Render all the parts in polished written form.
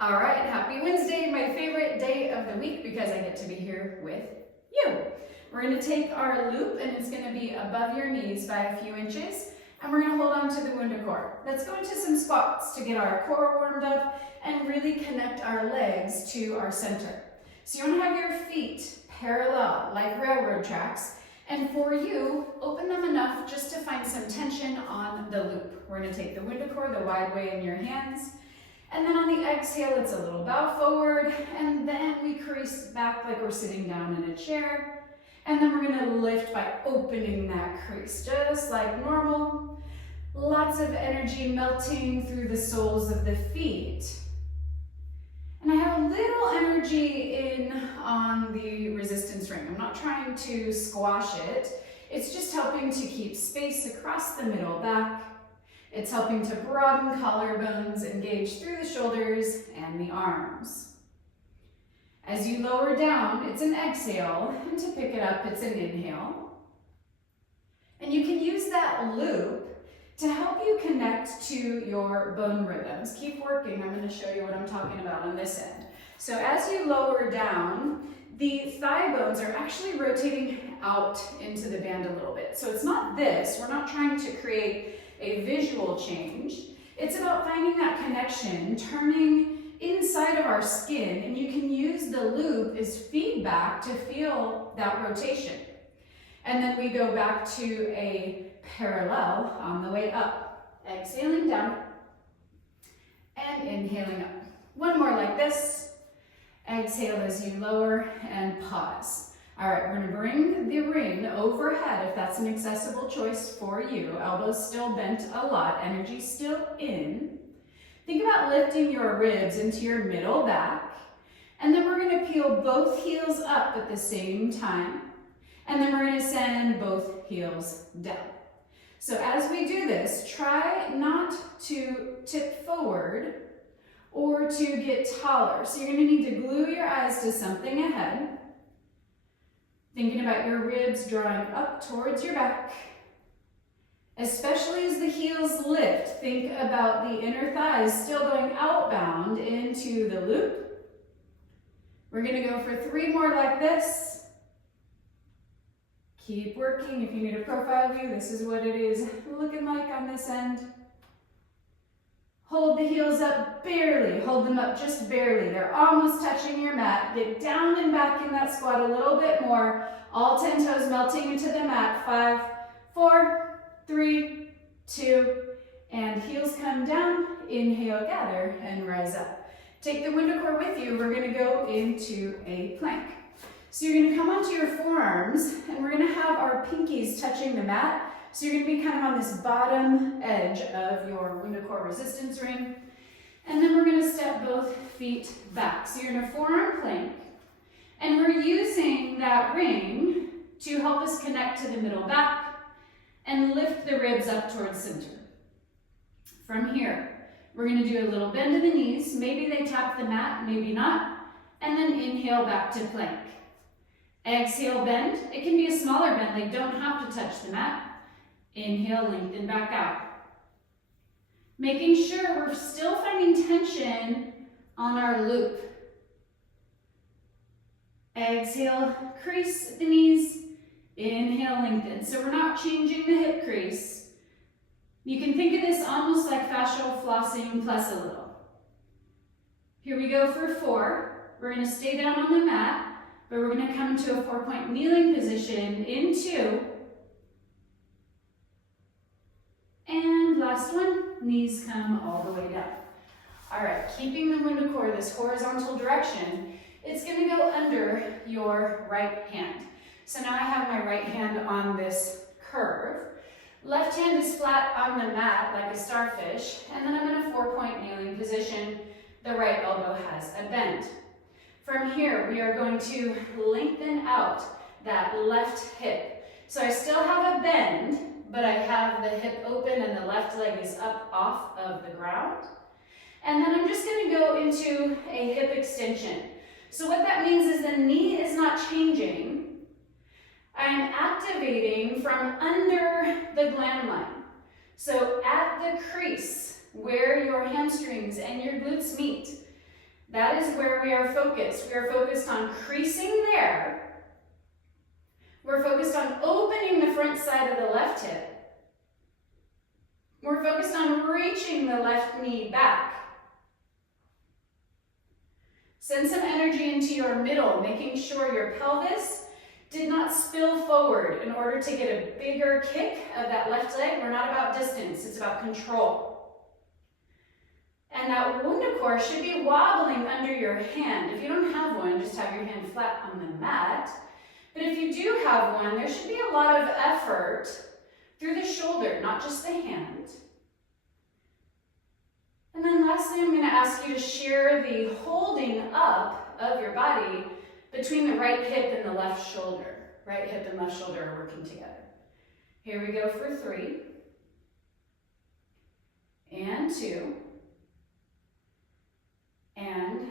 All right, happy Wednesday, my favorite day of the week because I get to be here with you. We're going to take our loop and it's going to be above your knees by a few inches, and we're going to hold on to the WundaCore. Let's go into some squats to get our core warmed up and really connect our legs to our center. So you want to have your feet parallel like railroad tracks, and for you, open them enough just to find some tension on the loop. We're going to take the WundaCore the wide way in your hands. And then on the exhale, it's a little bow forward, and then we crease back like we're sitting down in a chair. And then we're gonna lift by opening that crease, just like normal. Lots of energy melting through the soles of the feet. And I have a little energy in on the resistance ring. I'm not trying to squash it. It's just helping to keep space across the middle back. It's helping to broaden collarbones, engage through the shoulders and the arms. As you lower down, it's an exhale, and to pick it up, it's an inhale. And you can use that loop to help you connect to your bone rhythms. Keep working. I'm going to show you what I'm talking about on this end. So as you lower down, the thigh bones are actually rotating out into the band a little bit. So it's not this. We're not trying to create a visual change. It's about finding that connection, turning inside of our skin, and you can use the loop as feedback to feel that rotation. And then we go back to a parallel on the way up. Exhaling down and inhaling up. One more like this. Exhale as you lower and pause. All right, we're gonna bring the ring overhead if that's an accessible choice for you. Elbows still bent a lot, energy still in. Think about lifting your ribs into your middle back, and then we're gonna peel both heels up at the same time, and then we're gonna send both heels down. So as we do this, try not to tip forward or to get taller. So you're gonna need to glue your eyes to something ahead. Thinking about your ribs drawing up towards your back. Especially as the heels lift, think about the inner thighs still going outbound into the loop. We're gonna go for 3 more like this. Keep working. If you need a profile view, this is what it is looking like on this end. Hold the heels up barely. Hold them up just barely. They're almost touching your mat. Get down and back in that squat a little bit more. All 10 toes melting into the mat. 5, 4, 3, 2, and heels come down. Inhale, gather, and rise up. Take the WundaCore with you. We're gonna go into a plank. So you're gonna come onto your forearms, and we're gonna have our pinkies touching the mat. So you're gonna be kind of on this bottom edge of your WundaCore Resistance Ring. And then we're gonna step both feet back. So you're in a forearm plank. And we're using that ring to help us connect to the middle back and lift the ribs up towards center. From here, we're gonna do a little bend of the knees. Maybe they tap the mat, maybe not. And then inhale back to plank. Exhale, bend. It can be a smaller bend. They don't have to touch the mat. Inhale, lengthen back out. Making sure we're still finding tension on our loop. Exhale, crease the knees. Inhale, lengthen. So we're not changing the hip crease. You can think of this almost like fascial flossing plus a little. Here we go for 4. We're going to stay down on the mat, but we're going to come to a 4-point kneeling position in 2. And last one, knees come all the way down. All right, keeping the WundaCore this horizontal direction, it's gonna go under your right hand. So now I have my right hand on this curve. Left hand is flat on the mat like a starfish, and then I'm in a 4-point kneeling position. The right elbow has a bend. From here, we are going to lengthen out that left hip. So I still have a bend, but I have the hip open and the left leg is up off of the ground. And then I'm just gonna go into a hip extension. So what that means is the knee is not changing. I'm activating from under the gland line. So at the crease where your hamstrings and your glutes meet, That is where we are focused. We are focused on creasing there. We're focused on opening the front side of the left hip. We're focused on reaching the left knee back. Send some energy into your middle, making sure your pelvis did not spill forward in order to get a bigger kick of that left leg. We're not about distance, it's about control. And that WundaCore should be wobbling under your hand. If you don't have one, just have your hand flat on the mat. But if you do have one, there should be a lot of effort through the shoulder, not just the hand. And then lastly, I'm going to ask you to share the holding up of your body between the right hip and the left shoulder. Right hip and left shoulder are working together. Here we go for 3. And 2. And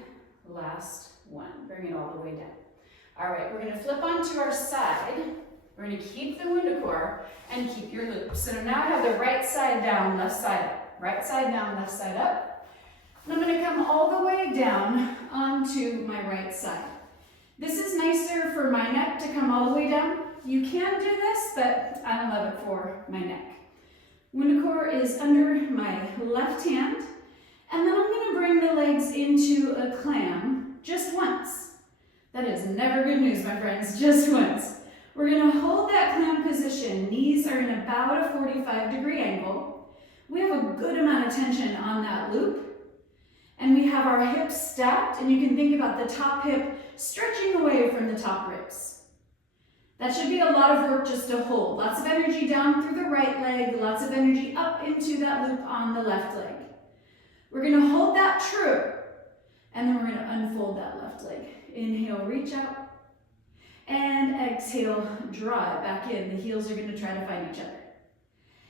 last 1. Bring it all the way down. All right, we're going to flip onto our side. We're going to keep the WundaCore and keep your loop. So now I have the right side down, left side up. Right side down, left side up. And I'm going to come all the way down onto my right side. This is nicer for my neck to come all the way down. You can do this, but I don't love it for my neck. WundaCore is under my left hand. And then I'm going to bring the legs into a clam just once. That is never good news, my friends, just once. We're going to hold that clam position. Knees are in about a 45-degree angle. We have a good amount of tension on that loop. And we have our hips stacked, and you can think about the top hip stretching away from the top ribs. That should be a lot of work just to hold. Lots of energy down through the right leg, lots of energy up into that loop on the left leg. We're going to hold that true, and then we're going to unfold that left leg. Inhale, reach out, and exhale, draw it back in. The heels are going to try to find each other.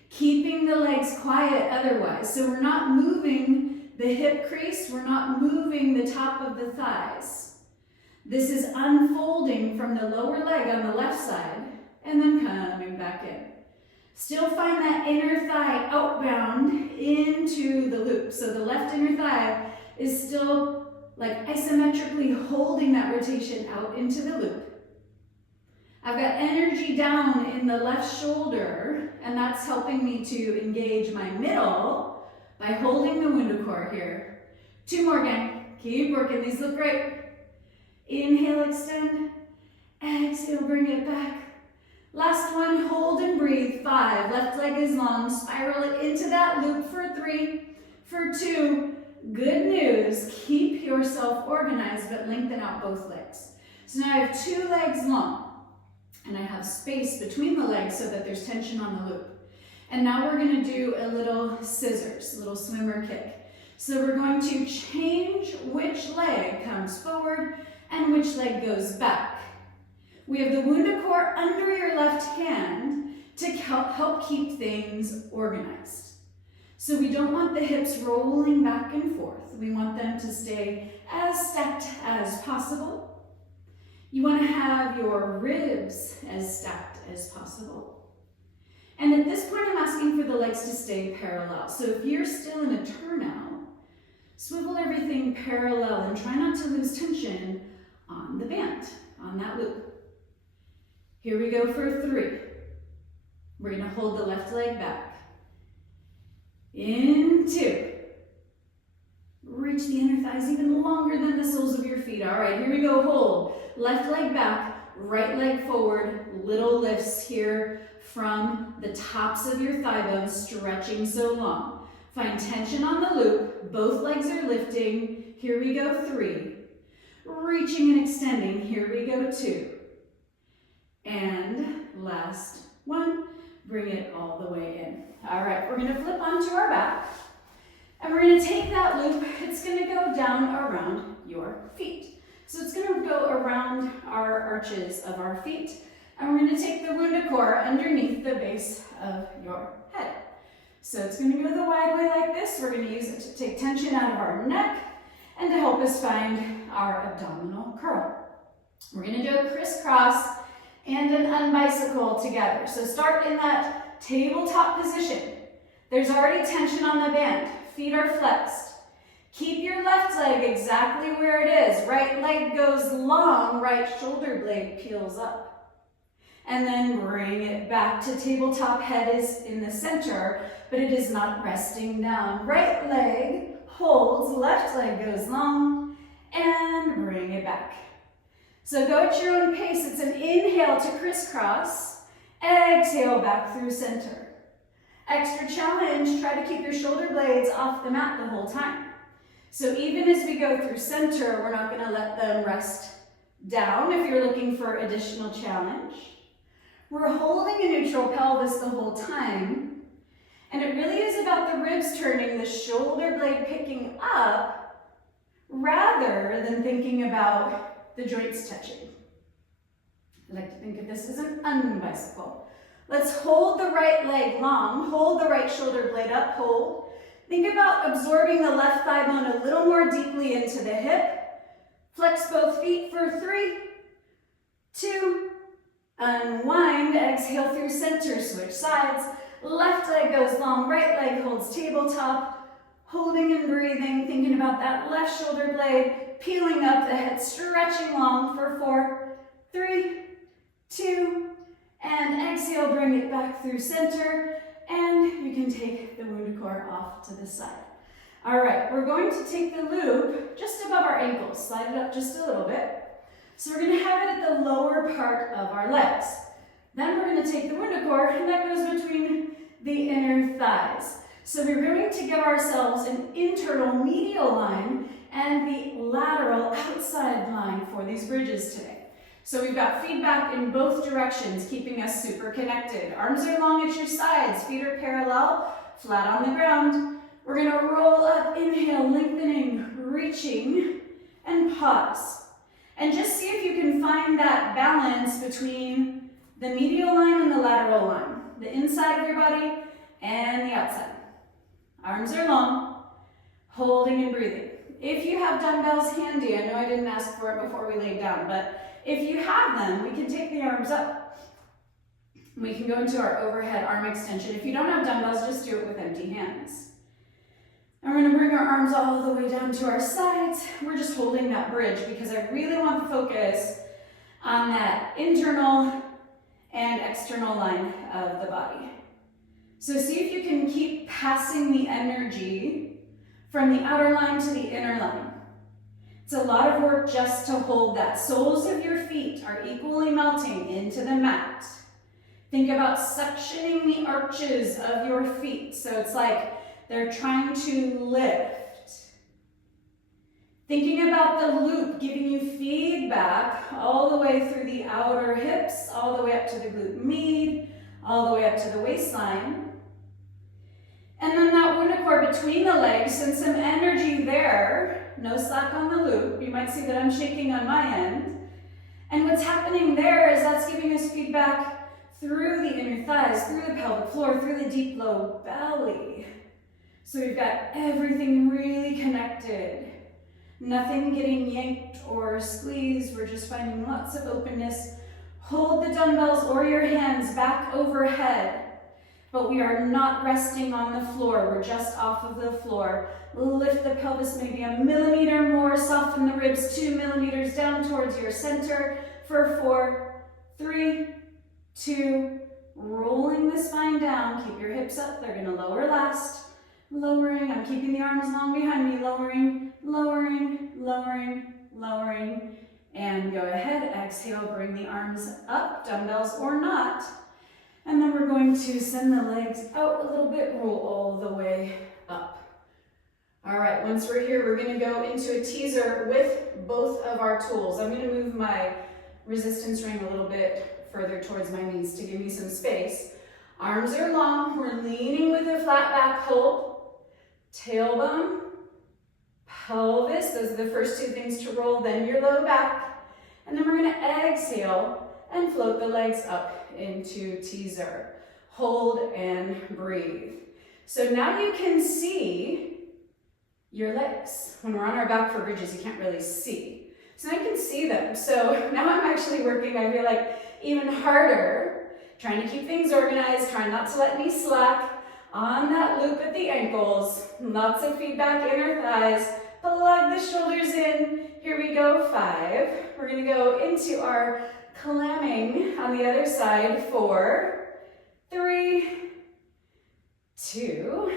Keeping the legs quiet otherwise, so we're not moving the hip crease, we're not moving the top of the thighs. This is unfolding from the lower leg on the left side, and then coming back in. Still find that inner thigh outbound into the loop. So the left inner thigh is still like isometrically holding that rotation out into the loop. I've got energy down in the left shoulder, and that's helping me to engage my middle by holding the WundaCore here. 2 more, gang. Keep working. These look great. Inhale, extend. Exhale, bring it back. Last one, hold and breathe. 5, left leg is long. Spiral it into that loop for 3, for 2. Good news, keep yourself organized, but lengthen out both legs. So now I have 2 legs long, and I have space between the legs so that there's tension on the loop. And now we're going to do a little scissors, a little swimmer kick. So we're going to change which leg comes forward and which leg goes back. We have the WundaCore under your left hand to help keep things organized. So we don't want the hips rolling back and forth. We want them to stay as stacked as possible. You want to have your ribs as stacked as possible. And at this point, I'm asking for the legs to stay parallel. So if you're still in a turnout, swivel everything parallel and try not to lose tension on the band, on that loop. Here we go for 3. We're going to hold the left leg back. In 2. Reach the inner thighs even longer than the soles of your feet. All right, here we go. Hold. Left leg back, right leg forward. Little lifts here from the tops of your thigh bones, stretching so long. Find tension on the loop. Both legs are lifting. Here we go. 3. Reaching and extending. Here we go. 2. And last 1. Bring it all the way in. All right, we're going to flip onto our back. And we're going to take that loop. It's going to go down around your feet. So it's going to go around our arches of our feet. And we're going to take the WundaCore underneath the base of your head. So it's going to go the wide way like this. We're going to use it to take tension out of our neck and to help us find our abdominal curl. We're going to do a crisscross and an unbicycle together. So start in that tabletop position. There's already tension on the band. Feet are flexed. Keep your left leg exactly where it is. Right leg goes long, right shoulder blade peels up. And then bring it back to tabletop. Head is in the center, but it is not resting down. Right leg holds, left leg goes long, and bring it back. So go at your own pace. It's an inhale to crisscross, exhale back through center. Extra challenge, try to keep your shoulder blades off the mat the whole time. So even as we go through center, we're not going to let them rest down if you're looking for additional challenge. We're holding a neutral pelvis the whole time, and it really is about the ribs turning, the shoulder blade picking up, rather than thinking about the joints touching. I like to think of this as an unbicycle. Let's hold the right leg long, hold the right shoulder blade up, hold. Think about absorbing the left thigh bone a little more deeply into the hip. Flex both feet for 3, 2, unwind, exhale through center, switch sides. Left leg goes long, right leg holds tabletop. Holding and breathing, thinking about that left shoulder blade, peeling up, the head stretching long for 4, 3, 2, and exhale, bring it back through center. And you can take the WundaCore off to the side. All right, we're going to take the loop just above our ankles, slide it up just a little bit. So we're going to have it at the lower part of our legs. Then we're going to take the WundaCore, and that goes between the inner thighs. So we're going to give ourselves an internal medial line and the lateral outside line for these bridges today. So we've got feedback in both directions, keeping us super connected. Arms are long at your sides, feet are parallel, flat on the ground. We're gonna roll up, inhale, lengthening, reaching, and pause. And just see if you can find that balance between the medial line and the lateral line, the inside of your body and the outside. Arms are long, holding and breathing. If you have dumbbells handy, I know I didn't ask for it before we laid down, but if you have them, we can take the arms up. We can go into our overhead arm extension. If you don't have dumbbells, just do it with empty hands. And we're gonna bring our arms all the way down to our sides. We're just holding that bridge because I really want the focus on that internal and external line of the body. So see if you can keep passing the energy from the outer line to the inner line. It's a lot of work just to hold that. Soles of your feet are equally melting into the mat. Think about suctioning the arches of your feet. So it's like they're trying to lift. Thinking about the loop, giving you feedback all the way through the outer hips, all the way up to the glute med, all the way up to the waistline. And then that WundaCore between the legs, send some energy there. No slack on the loop. You might see that I'm shaking on my end. And what's happening there is that's giving us feedback through the inner thighs, through the pelvic floor, through the deep low belly. So we've got everything really connected. Nothing getting yanked or squeezed. We're just finding lots of openness. Hold the dumbbells or your hands back overhead. But we are not resting on the floor. We're just off of the floor. Lift the pelvis maybe a millimeter more. Soften the ribs 2 millimeters down towards your center for 4, 3, 2. Rolling the spine down. Keep your hips up. They're going to lower last. Lowering. I'm keeping the arms long behind me. Lowering, lowering, lowering, lowering. And go ahead. Exhale. Bring the arms up, dumbbells or not. And then we're going to send the legs out a little bit, roll all the way up. All right, once we're here, we're gonna go into a teaser with both of our tools. I'm gonna move my resistance ring a little bit further towards my knees to give me some space. Arms are long, we're leaning with a flat back hold. Tailbone, pelvis, those are the first 2 things to roll, then your low back. And then we're gonna exhale and float the legs up into teaser. Hold and breathe. So now you can see your legs. When we're on our back for bridges, you can't really see. So I can see them. So now I'm actually working, I feel like, even harder, trying to keep things organized, trying not to let me slack On that loop at the ankles, lots of feedback, inner thighs. Plug the shoulders in. Here we go, 5. We're gonna go into our clamming on the other side, 4, 3, 2,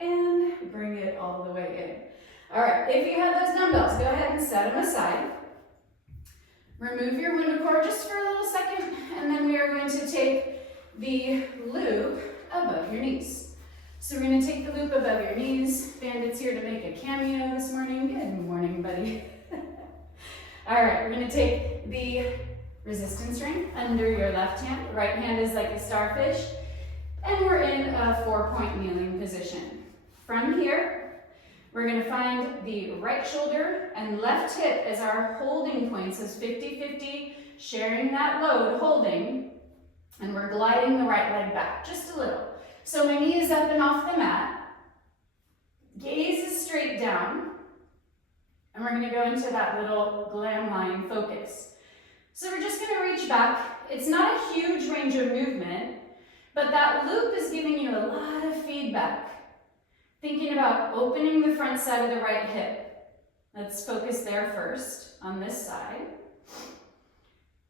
and bring it all the way in. All right, if you have those dumbbells, go ahead and set them aside. Remove your WundaCore just for a little second, and then we are going to take the loop above your knees. So we're going to take the loop above your knees. Bandit's here to make a cameo this morning. Good morning, buddy. All right, we're going to take the resistance ring under your left hand. Right hand is like a starfish. And we're in a 4-point kneeling position. From here, we're going to find the right shoulder and left hip as our holding points, as 50-50, sharing that load, holding. And we're gliding the right leg back, just a little. So my knee is up and off the mat. Gaze is straight down. And we're going to go into that little glam line focus. So we're just going to reach back. It's not a huge range of movement, but that loop is giving you a lot of feedback. Thinking about opening the front side of the right hip. Let's focus there first, on this side.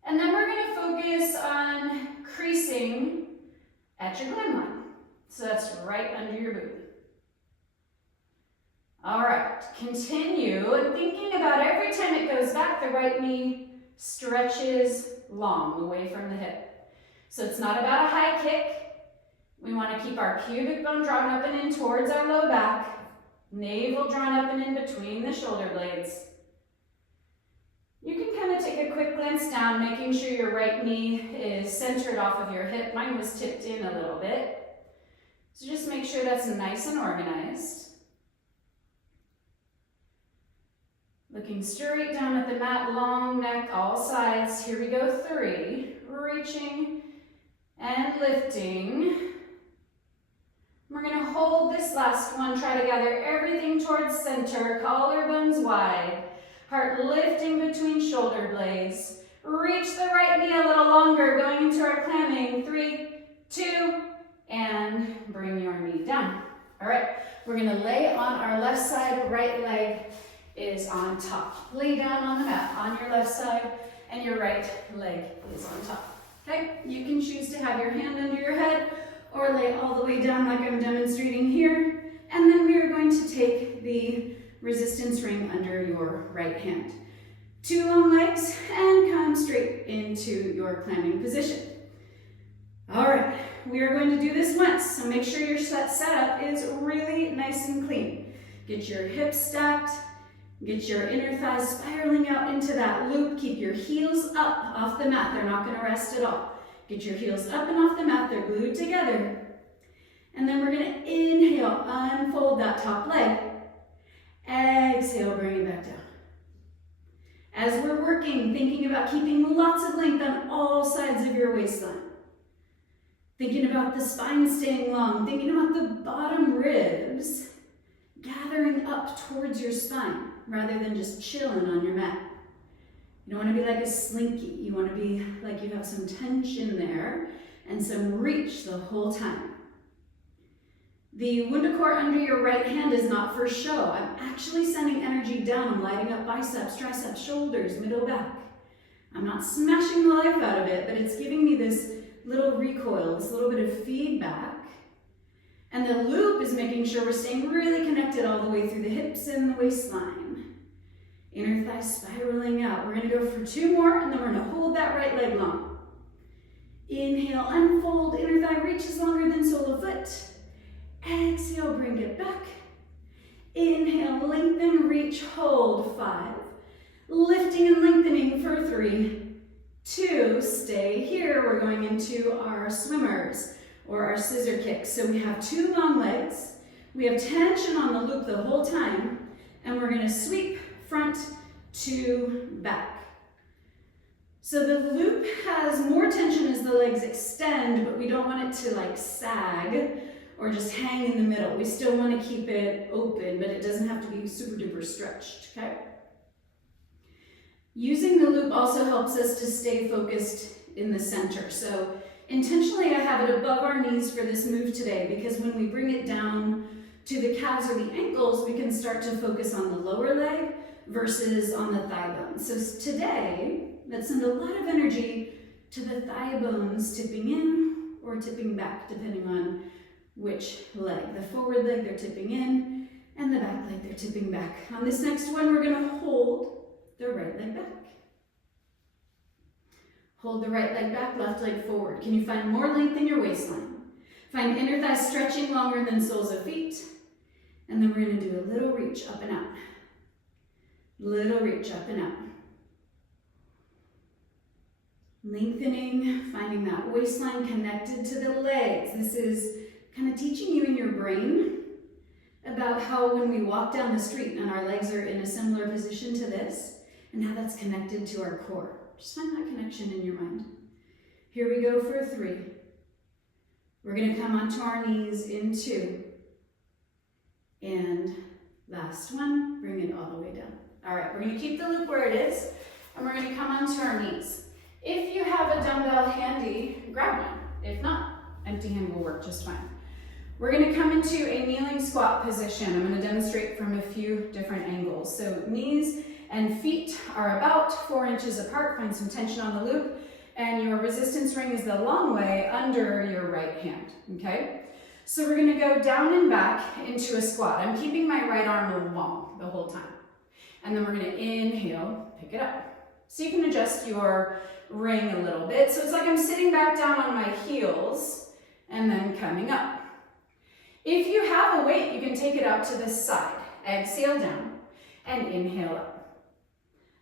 And then we're going to focus on creasing at your glam line. So that's right under your boot. All right, continue thinking about every time it goes back, the right knee stretches long away from the hip. So it's not about a high kick. We want to keep our pubic bone drawn up and in towards our low back, navel drawn up and in between the shoulder blades. You can kind of take a quick glance down, making sure your right knee is centered off of your hip. Mine was tipped in a little bit. So just make sure that's nice and organized. Looking straight down at the mat, long neck, all sides. Here we go, 3. Reaching and lifting. We're going to hold this last one. Try to gather everything towards center. Collarbones wide. Heart lifting between shoulder blades. Reach the right knee a little longer. Going into our clamming. 3, 2, and bring your knee down. All right. We're going to lay on our left side. Right leg is on top. Lay down on the mat on your left side, and your right leg is on top. Okay. You can choose to have your hand under your head, or lay all the way down like I'm demonstrating here. And then we are going to take the resistance ring under your right hand. 2 long legs and come straight into your clamming position. All right, we are going to do this once, so make sure your setup is really nice and clean. Get your hips stacked, get your inner thighs spiraling out into that loop. Keep your heels up off the mat. They're not going to rest at all. Get your heels up and off the mat, they're glued together. And then we're gonna inhale, unfold that top leg. Exhale, bring it back down. As we're working, thinking about keeping lots of length on all sides of your waistline. Thinking about the spine staying long, thinking about the bottom ribs gathering up towards your spine rather than just chilling on your mat. You don't want to be like a slinky. You want to be like you have some tension there and some reach the whole time. The WundaCore under your right hand is not for show. I'm actually sending energy down. I'm lighting up biceps, triceps, shoulders, middle back. I'm not smashing the life out of it, but it's giving me this little recoil, this little bit of feedback. And the loop is making sure we're staying really connected all the way through the hips and the waistline. Inner thigh spiraling out. We're going to go for 2 more, and then we're going to hold that right leg long. Inhale, unfold. Inner thigh reaches longer than sole of foot. Exhale, bring it back. Inhale, lengthen, reach, hold. 5. Lifting and lengthening for 3, 2. Stay here. We're going into our swimmers or our scissor kicks. So we have 2 long legs. We have tension on the loop the whole time, and we're going to sweep front to back. So the loop has more tension as the legs extend, but we don't want it to like sag or just hang in the middle. We still want to keep it open, but it doesn't have to be super duper stretched, okay? Using the loop also helps us to stay focused in the center. So intentionally I have it above our knees for this move today because when we bring it down to the calves or the ankles, we can start to focus on the lower leg versus on the thigh bones. So today, let's send a lot of energy to the thigh bones tipping in or tipping back, depending on which leg. The forward leg, they're tipping in, and the back leg, they're tipping back. On this next one, we're gonna hold the right leg back. Hold the right leg back, left leg forward. Can you find more length in your waistline? Find inner thigh stretching longer than soles of feet. And then we're gonna do a little reach up and out. Little reach up and out. Lengthening, finding that waistline connected to the legs. This is kind of teaching you in your brain about how when we walk down the street and our legs are in a similar position to this, and how that's connected to our core. Just find that connection in your mind. Here we go for 3. We're gonna come onto our knees in 2. And last one, bring it all the way down. All right, we're gonna keep the loop where it is, and we're gonna come onto our knees. If you have a dumbbell handy, grab one. If not, empty hand will work just fine. We're gonna come into a kneeling squat position. I'm gonna demonstrate from a few different angles. So knees and feet are about 4 inches apart. Find some tension on the loop. And your resistance ring is the long way under your right hand, okay? So we're gonna go down and back into a squat. I'm keeping my right arm long the whole time. And then we're gonna inhale, pick it up. So you can adjust your ring a little bit. So it's like I'm sitting back down on my heels and then coming up. If you have a weight, you can take it out to the side. Exhale down and inhale up.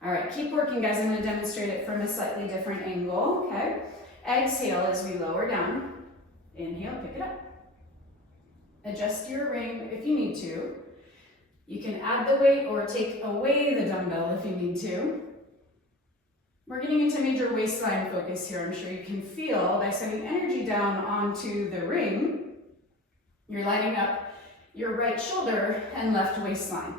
All right, keep working, guys. I'm gonna demonstrate it from a slightly different angle, okay? Exhale as we lower down. Inhale, pick it up. Adjust your ring if you need to. You can add the weight or take away the dumbbell if you need to. We're getting into major waistline focus here. I'm sure you can feel by sending energy down onto the ring, you're lighting up your right shoulder and left waistline.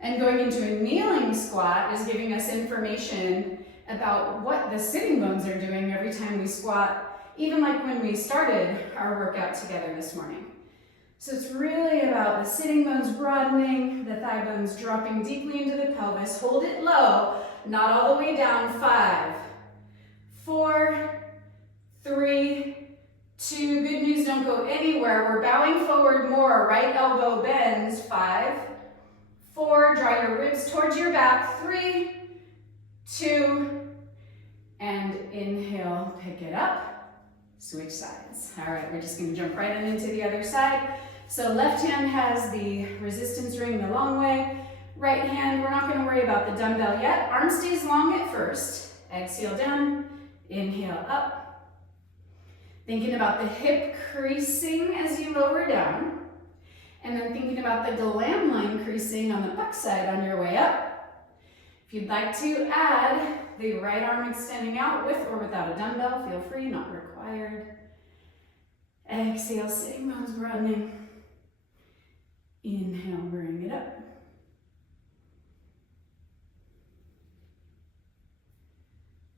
And going into a kneeling squat is giving us information about what the sitting bones are doing every time we squat, even like when we started our workout together this morning. So it's really about the sitting bones broadening, the thigh bones dropping deeply into the pelvis. Hold it low, not all the way down. 5, 4, 3, 2. Good news, don't go anywhere. We're bowing forward more. Right elbow bends. 5, 4. Draw your ribs towards your back. 3, 2, and inhale, pick it up. Switch sides. All right, we're just gonna jump right in into the other side. So left hand has the resistance ring the long way. Right hand, we're not gonna worry about the dumbbell yet. Arm stays long at first. Exhale down, inhale up. Thinking about the hip creasing as you lower down. And then thinking about the glam line creasing on the backside on your way up. If you'd like to add the right arm extending out with or without a dumbbell, feel free, not required. Exhale, sitting bones broadening. Inhale, bring it up.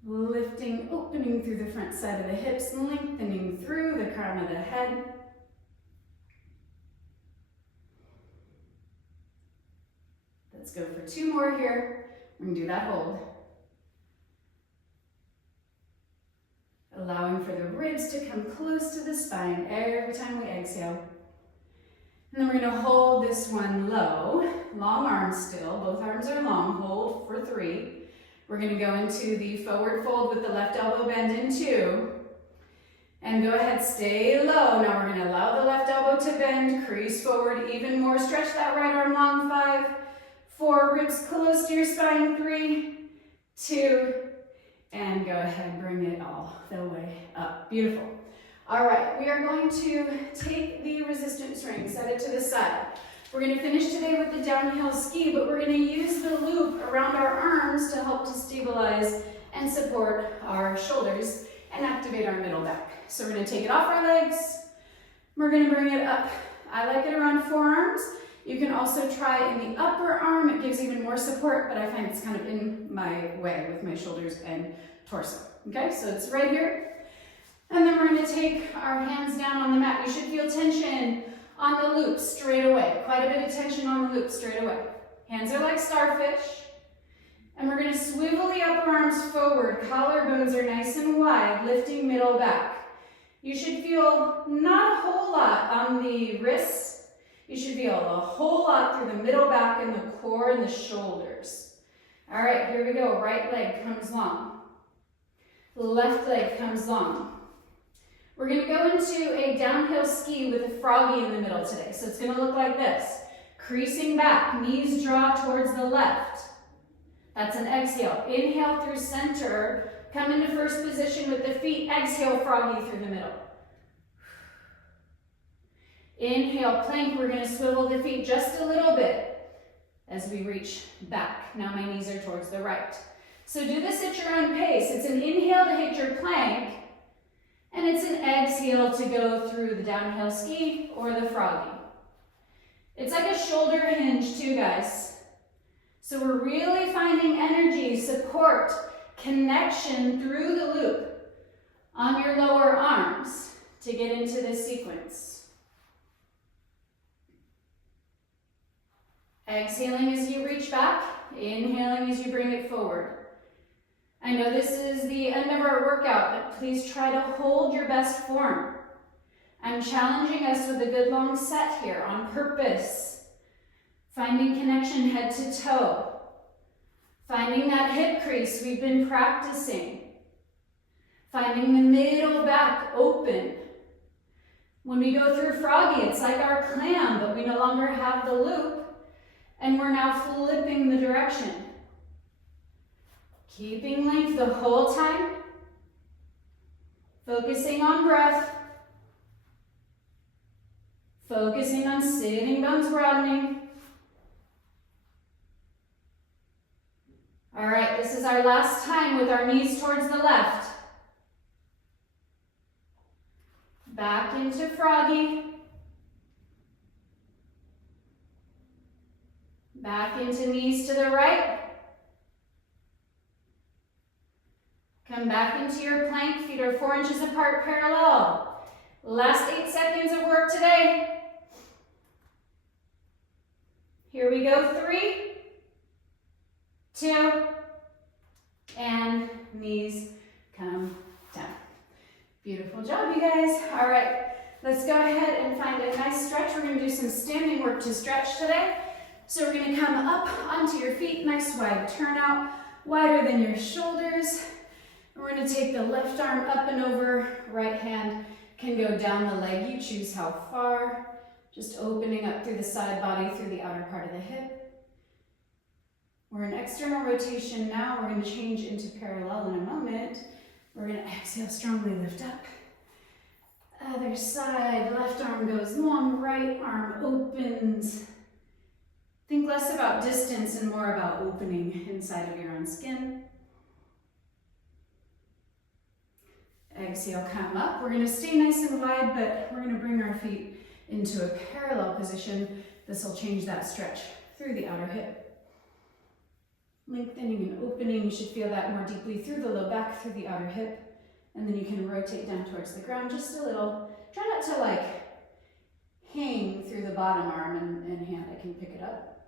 Lifting, opening through the front side of the hips, lengthening through the crown of the head. Let's go for 2 more here. We're gonna do that hold. Allowing for the ribs to come close to the spine every time we exhale. And then we're gonna hold this one low, long arms still, both arms are long, hold for 3. We're gonna go into the forward fold with the left elbow bend in 2. And go ahead, stay low. Now we're gonna allow the left elbow to bend, crease forward even more, stretch that right arm long. 5, 4, ribs close to your spine. 3, 2, and go ahead, bring it all the way up. Beautiful. All right, we are going to take the resistance ring, set it to the side. We're gonna finish today with the downhill ski, but we're gonna use the loop around our arms to help to stabilize and support our shoulders and activate our middle back. So we're gonna take it off our legs. We're gonna bring it up. I like it around forearms. You can also try in the upper arm. It gives even more support, but I find it's kind of in my way with my shoulders and torso. Okay, so it's right here. And then we're going to take our hands down on the mat. You should feel tension on the loop straight away. Quite a bit of tension on the loop straight away. Hands are like starfish. And we're going to swivel the upper arms forward. Collarbones are nice and wide, lifting middle back. You should feel not a whole lot on the wrists. You should feel a whole lot through the middle back and the core and the shoulders. All right, here we go. Right leg comes long. Left leg comes long. We're going to go into a downhill ski with a froggy in the middle today. So it's going to look like this. Creasing back, knees draw towards the left. That's an exhale. Inhale through center. Come into first position with the feet. Exhale, froggy through the middle. Inhale, plank. We're going to swivel the feet just a little bit as we reach back. Now my knees are towards the right. So do this at your own pace. It's an inhale to hit your plank. And it's an exhale to go through the downhill ski or the froggy. It's like a shoulder hinge too, guys. So we're really finding energy, support, connection through the loop on your lower arms to get into this sequence. Exhaling as you reach back, inhaling as you bring it forward. I know this is the end of our workout, but please try to hold your best form. I'm challenging us with a good long set here on purpose. Finding connection head to toe. Finding that hip crease we've been practicing. Finding the middle back open. When we go through froggy, it's like our clam, but we no longer have the loop, and we're now flipping the direction. Keeping length the whole time. Focusing on breath. Focusing on sitting bones broadening. All right, this is our last time with our knees towards the left. Back into froggy. Back into knees to the right. Come back into your plank. Feet are 4 inches apart, parallel. Last 8 seconds of work today. Here we go. 3, 2, and knees come down. Beautiful job, you guys. All right, let's go ahead and find a nice stretch. We're going to do some standing work to stretch today. So we're going to come up onto your feet, nice wide turnout, wider than your shoulders. We're going to take the left arm up and over, right hand can go down the leg. You choose how far. Just opening up through the side body, through the outer part of the hip. We're in external rotation now. We're going to change into parallel in a moment. We're going to exhale, strongly lift up. Other side, left arm goes long, right arm opens. Think less about distance and more about opening inside of your own skin. Exhale, come up. We're going to stay nice and wide, but we're going to bring our feet into a parallel position. This will change that stretch through the outer hip. Lengthening and opening. You should feel that more deeply through the low back, through the outer hip. And then you can rotate down towards the ground just a little. Try not to like hang through the bottom arm and hand. I can pick it up.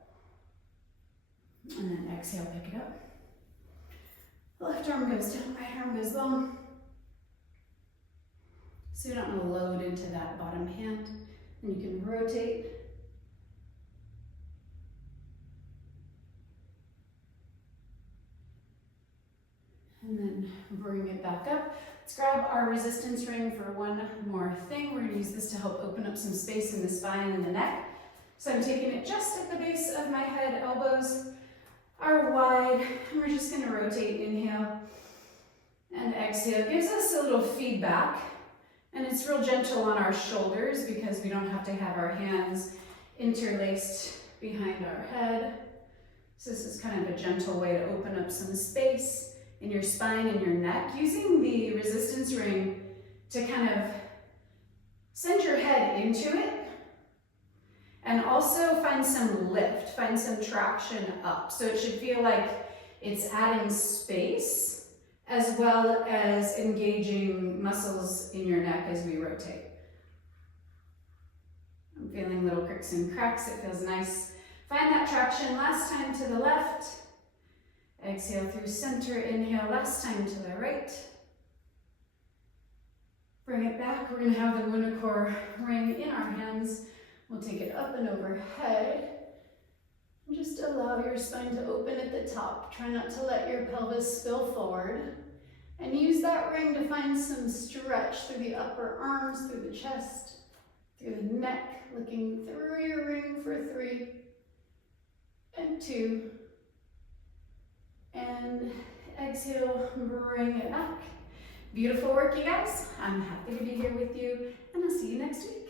And then exhale, pick it up. Left arm goes down, right arm goes long. So you don't want to load into that bottom hand. And you can rotate. And then bring it back up. Let's grab our resistance ring for one more thing. We're going to use this to help open up some space in the spine and the neck. So I'm taking it just at the base of my head. Elbows are wide. And we're just going to rotate. Inhale and exhale. It gives us a little feedback. And it's real gentle on our shoulders because we don't have to have our hands interlaced behind our head. So this is kind of a gentle way to open up some space in your spine and your neck, using the resistance ring to kind of send your head into it and also find some lift, find some traction up. So it should feel like it's adding space as well as engaging muscles in your neck as we rotate. I'm feeling little cricks and cracks, it feels nice. Find that traction, last time to the left. Exhale through center, inhale, last time to the right. Bring it back, we're gonna have the WundaCore ring in our hands. We'll take it up and overhead. And just allow your spine to open at the top. Try not to let your pelvis spill forward. And use that ring to find some stretch through the upper arms, through the chest, through the neck, looking through your ring for 3 and 2. And exhale, bring it back. Beautiful work, you guys. I'm happy to be here with you, and I'll see you next week.